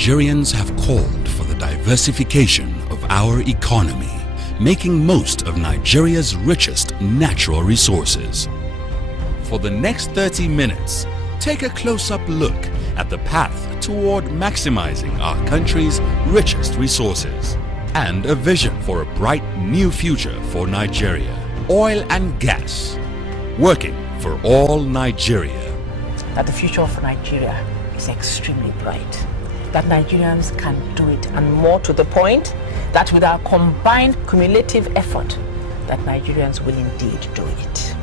Nigerians have called for the diversification of our economy, making most of Nigeria's richest natural resources. For the next 30 minutes, take a close-up look at the path toward maximizing our country's richest resources and a vision for a bright new future for Nigeria. Oil and gas, working for all Nigeria. That the future of Nigeria is extremely bright. That Nigerians can do it, and more to the point, that with our combined cumulative effort, that Nigerians will indeed do it.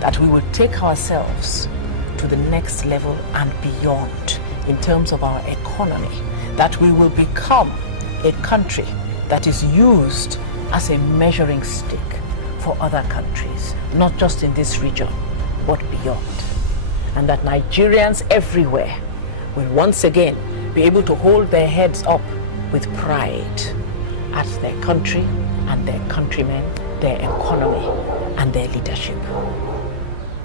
That we will take ourselves to the next level and beyond in terms of our economy. That we will become a country that is used as a measuring stick for other countries, not just in this region, but beyond. And that Nigerians everywhere will once again be able to hold their heads up with pride at their country and their countrymen, their economy and their leadership.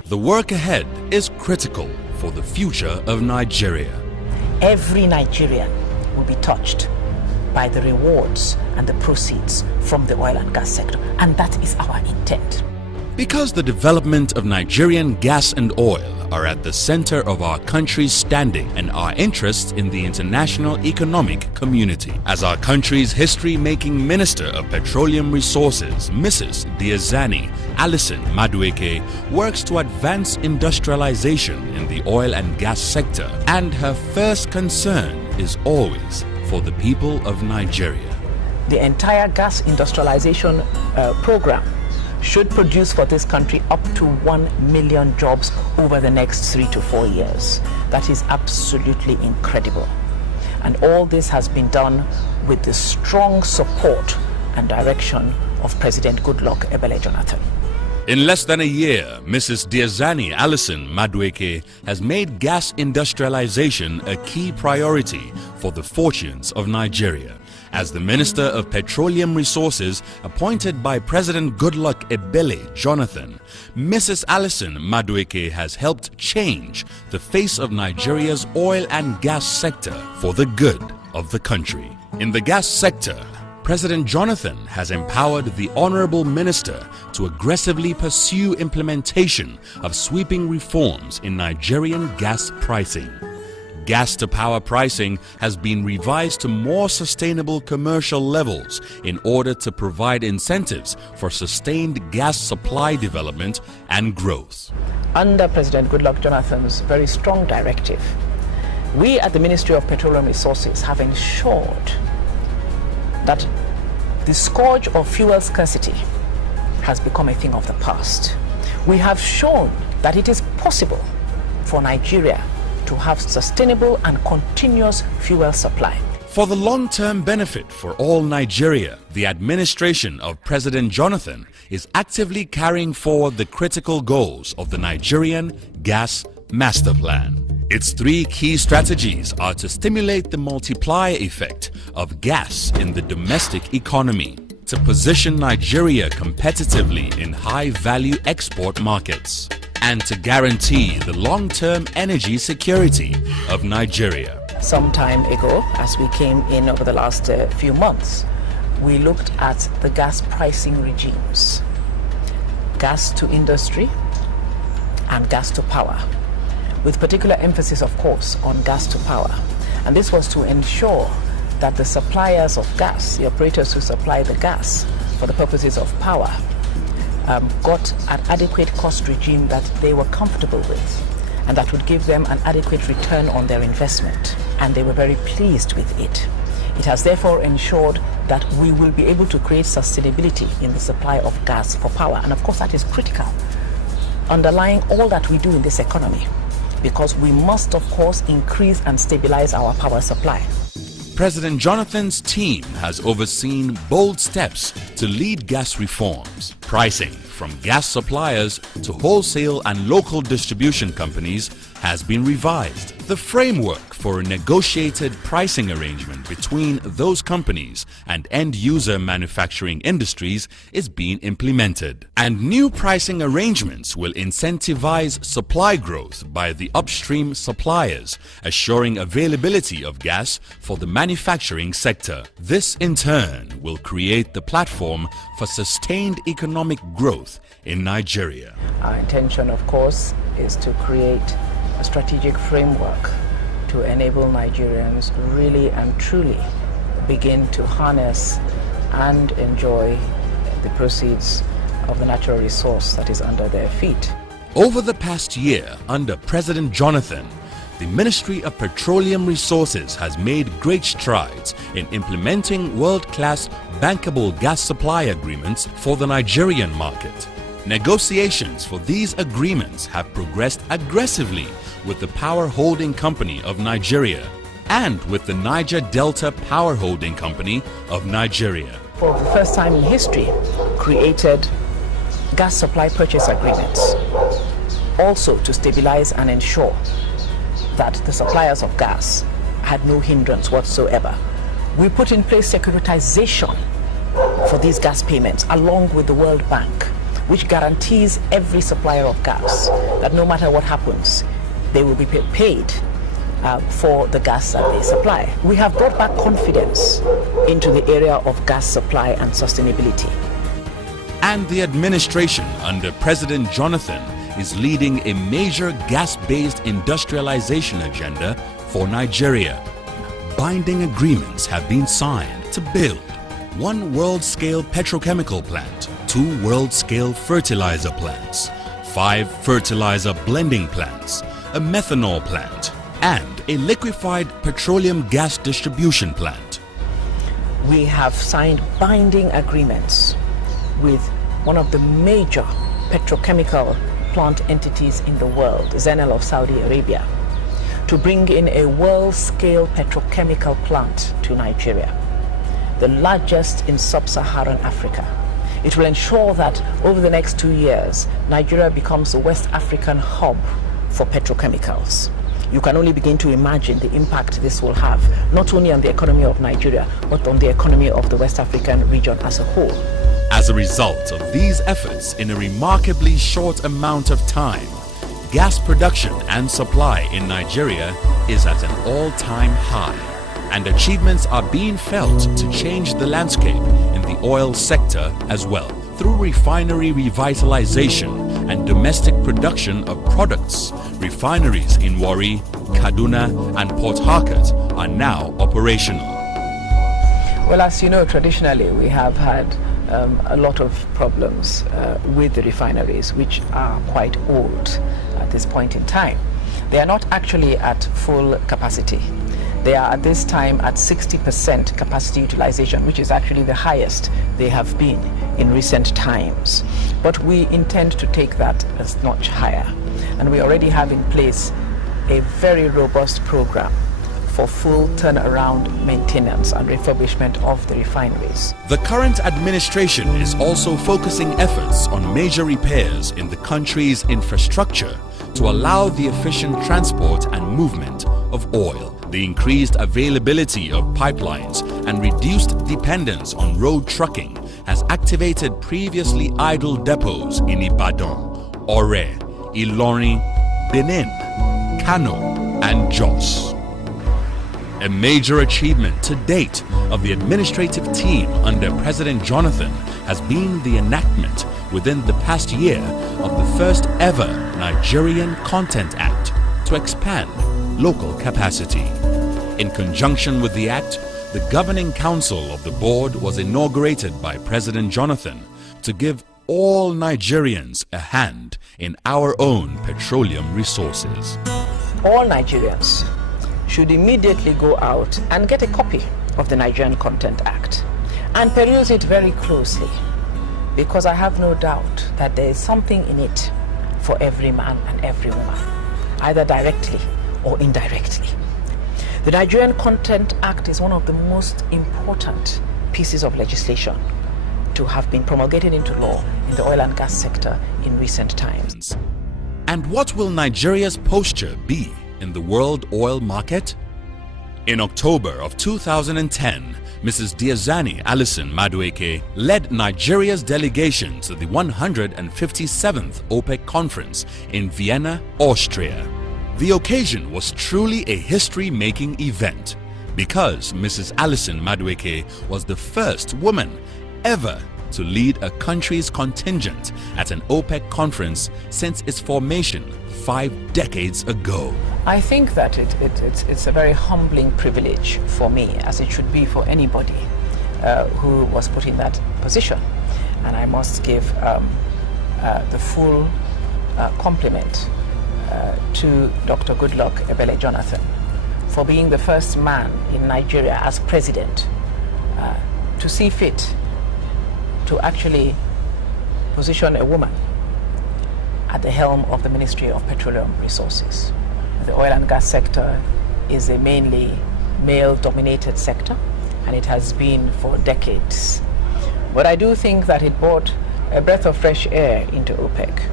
The work ahead is critical for the future of Nigeria. Every Nigerian will be touched by the rewards and the proceeds from the oil and gas sector, and that is our intent. Because the development of Nigerian gas and oil are at the center of our country's standing and our interests in the international economic community. As our country's history-making Minister of Petroleum Resources, Mrs. Diezani Alison-Madueke, works to advance industrialization in the oil and gas sector, and her first concern is always for the people of Nigeria. The entire gas industrialization program should produce for this country up to 1 million jobs over the next 3 to 4 years. That is absolutely incredible. And all this has been done with the strong support and direction of President Goodluck Ebele Jonathan. In less than a year, Mrs. Diezani Alison-Madueke has made gas industrialization a key priority for the fortunes of Nigeria. As the Minister of Petroleum Resources appointed by President Goodluck Ebele Jonathan, Mrs. Alison-Madueke has helped change the face of Nigeria's oil and gas sector for the good of the country. In the gas sector, President Jonathan has empowered the Honorable Minister to aggressively pursue implementation of sweeping reforms in Nigerian gas pricing. Gas-to-power pricing has been revised to more sustainable commercial levels in order to provide incentives for sustained gas supply development and growth. Under President Goodluck Jonathan's very strong directive, we at the Ministry of Petroleum Resources have ensured that the scourge of fuel scarcity has become a thing of the past. We have shown that it is possible for Nigeria to have sustainable and continuous fuel supply. For the long-term benefit for all Nigeria, the administration of President Jonathan is actively carrying forward the critical goals of the Nigerian Gas Master Plan. Its 3 key strategies are to stimulate the multiplier effect of gas in the domestic economy, to position Nigeria competitively in high-value export markets, and to guarantee the long-term energy security of Nigeria. Some time ago, as we came in over the last few months, we looked at the gas pricing regimes, gas to industry and gas to power, with particular emphasis, of course, on gas to power. And this was to ensure that the suppliers of gas, the operators who supply the gas for the purposes of power, got an adequate cost regime that they were comfortable with and that would give them an adequate return on their investment. And they were very pleased with it. It has therefore ensured that we will be able to create sustainability in the supply of gas for power. And of course, that is critical, underlying all that we do in this economy, because we must, of course, increase and stabilize our power supply. President Jonathan's team has overseen bold steps to lead gas reforms. Pricing from gas suppliers to wholesale and local distribution companies has been revised. The framework for a negotiated pricing arrangement between those companies and end-user manufacturing industries is being implemented. And new pricing arrangements will incentivize supply growth by the upstream suppliers, assuring availability of gas for the manufacturing sector. This in turn will create the platform for sustained economic growth in Nigeria. Our intention, of course, is to create a strategic framework to enable Nigerians really and truly begin to harness and enjoy the proceeds of the natural resource that is under their feet. Over the past year, under President Jonathan, the Ministry of Petroleum Resources has made great strides in implementing world-class bankable gas supply agreements for the Nigerian market. Negotiations for these agreements have progressed aggressively with the Power Holding Company of Nigeria and with the Niger Delta Power Holding Company of Nigeria. For the first time in history, created gas supply purchase agreements, also to stabilize and ensure that the suppliers of gas had no hindrance whatsoever. We put in place securitization for these gas payments along with the World Bank, which guarantees every supplier of gas that no matter what happens, they will be paid for the gas that they supply. We have brought back confidence into the area of gas supply and sustainability. And the administration under President Jonathan is leading a major gas-based industrialization agenda for Nigeria. Binding agreements have been signed to build 1 world-scale petrochemical plant, 2 world-scale fertilizer plants, 5 fertilizer blending plants, a methanol plant, and a liquefied petroleum gas distribution plant. We have signed binding agreements with one of the major petrochemical plant entities in the world, Zenel of Saudi Arabia, to bring in a world-scale petrochemical plant to Nigeria, the largest in sub-Saharan Africa. It will ensure that over the next 2 years, Nigeria becomes the West African hub for petrochemicals. You can only begin to imagine the impact this will have, not only on the economy of Nigeria, but on the economy of the West African region as a whole. As a result of these efforts, in a remarkably short amount of time, gas production and supply in Nigeria is at an all-time high, and achievements are being felt to change the landscape in the oil sector as well. Through refinery revitalization and domestic production of products, refineries in Warri, Kaduna and Port Harcourt are now operational. Well, as you know, traditionally we have had a lot of problems with the refineries, which are quite old at this point in time. They are not actually at full capacity. They are at this time at 60% capacity utilization, which is actually the highest they have been in recent times. But we intend to take that a notch higher. And we already have in place a very robust program for full turnaround maintenance and refurbishment of the refineries. The current administration is also focusing efforts on major repairs in the country's infrastructure to allow the efficient transport and movement of oil. The increased availability of pipelines and reduced dependence on road trucking has activated previously idle depots in Ibadan, Ore, Ilorin, Benin, Kano, and Jos. A major achievement to date of the administrative team under President Jonathan has been the enactment within the past year of the first ever Nigerian Content Act to expand local capacity. In conjunction with the act, the governing council of the board was inaugurated by President Jonathan to give all Nigerians a hand in our own petroleum resources. All Nigerians should immediately go out and get a copy of the Nigerian Content Act and peruse it very closely, because I have no doubt that there is something in it for every man and every woman, either directly or indirectly. The Nigerian Content Act is one of the most important pieces of legislation to have been promulgated into law in the oil and gas sector in recent times. And what will Nigeria's posture be in the world oil market? In October of 2010, Mrs. Diezani Alison-Madueke led Nigeria's delegation to the 157th OPEC conference in Vienna, Austria. The occasion was truly a history-making event because Mrs. Alison-Madueke was the first woman ever to lead a country's contingent at an OPEC conference since its formation 5 decades ago. I think that it's a very humbling privilege for me, as it should be for anybody who was put in that position. And I must give the full compliment to Dr. Goodluck Ebele Jonathan for being the first man in Nigeria as president to see fit to actually position a woman at the helm of the Ministry of Petroleum Resources. The oil and gas sector is a mainly male-dominated sector, and it has been for decades. But I do think that it brought a breath of fresh air into OPEC.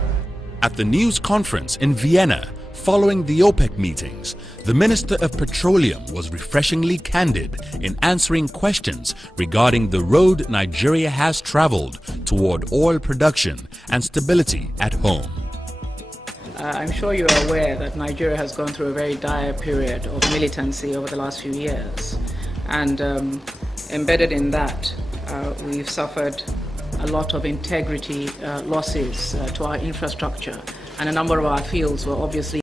At the news conference in Vienna, following the OPEC meetings, the Minister of Petroleum was refreshingly candid in answering questions regarding the road Nigeria has traveled toward oil production and stability at home. I'm sure you're aware that Nigeria has gone through a very dire period of militancy over the last few years. And embedded in that, we've suffered a lot of integrity losses to our infrastructure. And a number of our fields were obviously